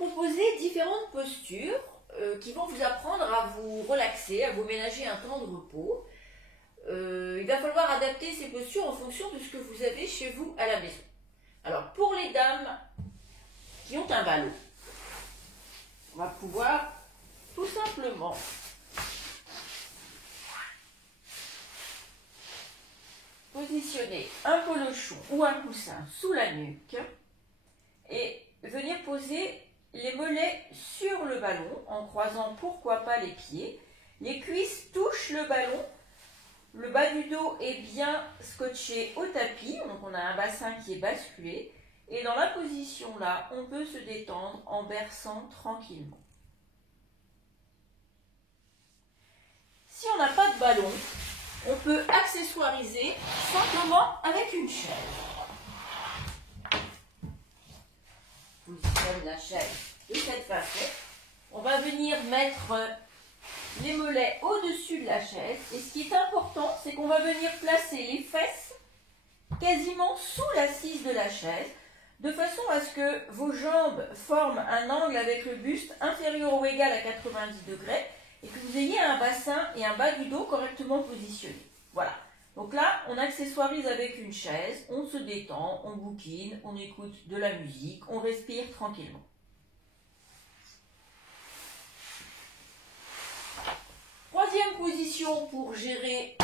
proposer différentes postures qui vont vous apprendre à vous relaxer, à vous ménager un temps de repos. Il va falloir adapter ces postures en fonction de ce que vous avez chez vous à la maison. Alors, pour les dames qui ont un ballot, on va pouvoir tout simplement positionner un polochon ou un coussin sous la nuque et venir poser les mollets sur le ballon en croisant pourquoi pas les pieds. Les cuisses touchent le ballon, le bas du dos est bien scotché au tapis, donc on a un bassin qui est basculé. Et dans la position là, on peut se détendre en berçant tranquillement. Si on n'a pas de ballon, on peut accessoiriser simplement avec une chaise. On positionne la chaise de cette façon. On va venir mettre les mollets au-dessus de la chaise. Et ce qui est important, c'est qu'on va venir placer les fesses quasiment sous l'assise de la chaise, de façon à ce que vos jambes forment un angle avec le buste inférieur ou égal à 90 degrés et que vous ayez un bassin et un bas du dos correctement positionnés. Voilà. Donc là, on accessoirise avec une chaise, on se détend, on bouquine, on écoute de la musique, on respire tranquillement. Troisième position pour gérer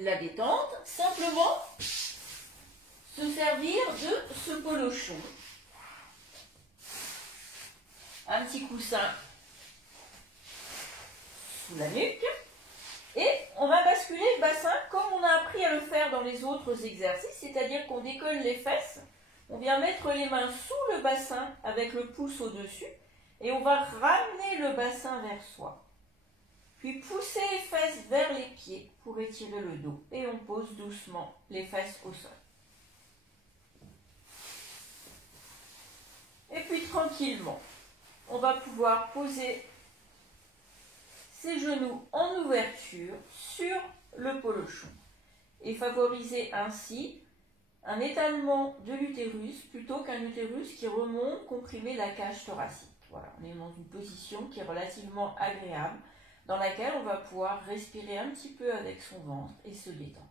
la détente, simplement se servir de ce polochon. Un petit coussin sous la nuque. Et on va basculer le bassin comme on a appris à le faire dans les autres exercices, c'est-à-dire qu'on décolle les fesses, on vient mettre les mains sous le bassin avec le pouce au-dessus et on va ramener le bassin vers soi. Puis pousser les fesses vers les pieds pour étirer le dos et on pose doucement les fesses au sol. Et puis tranquillement, on va pouvoir poser ses genoux en ouverture sur le polochon et favoriser ainsi un étalement de l'utérus plutôt qu'un utérus qui remonte comprimer la cage thoracique. Voilà, on est dans une position qui est relativement agréable dans laquelle on va pouvoir respirer un petit peu avec son ventre et se détendre.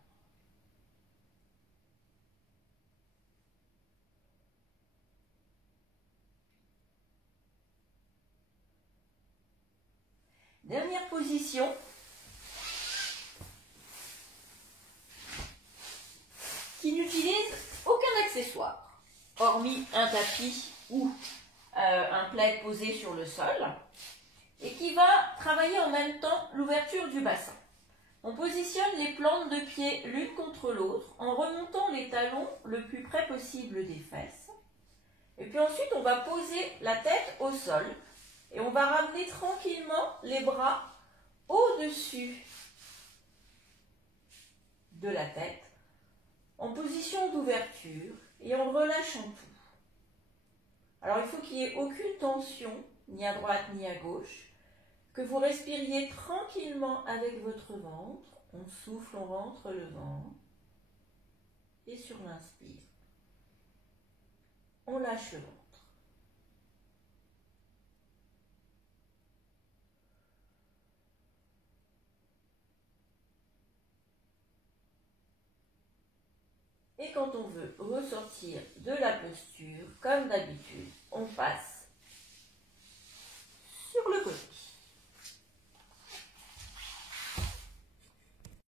Dernière position, qui n'utilise aucun accessoire, hormis un tapis ou un plaid posé sur le sol, et qui va travailler en même temps l'ouverture du bassin. On positionne les plantes de pied l'une contre l'autre en remontant les talons le plus près possible des fesses. Et puis ensuite, on va poser la tête au sol et on va ramener tranquillement les bras au-dessus de la tête en position d'ouverture et en relâchant tout. Alors il faut qu'il n'y ait aucune tension, ni à droite ni à gauche, que vous respiriez tranquillement avec votre ventre. On souffle, on rentre le ventre et sur l'inspire, on lâche le ventre. Et quand on veut ressortir de la posture, comme d'habitude, on passe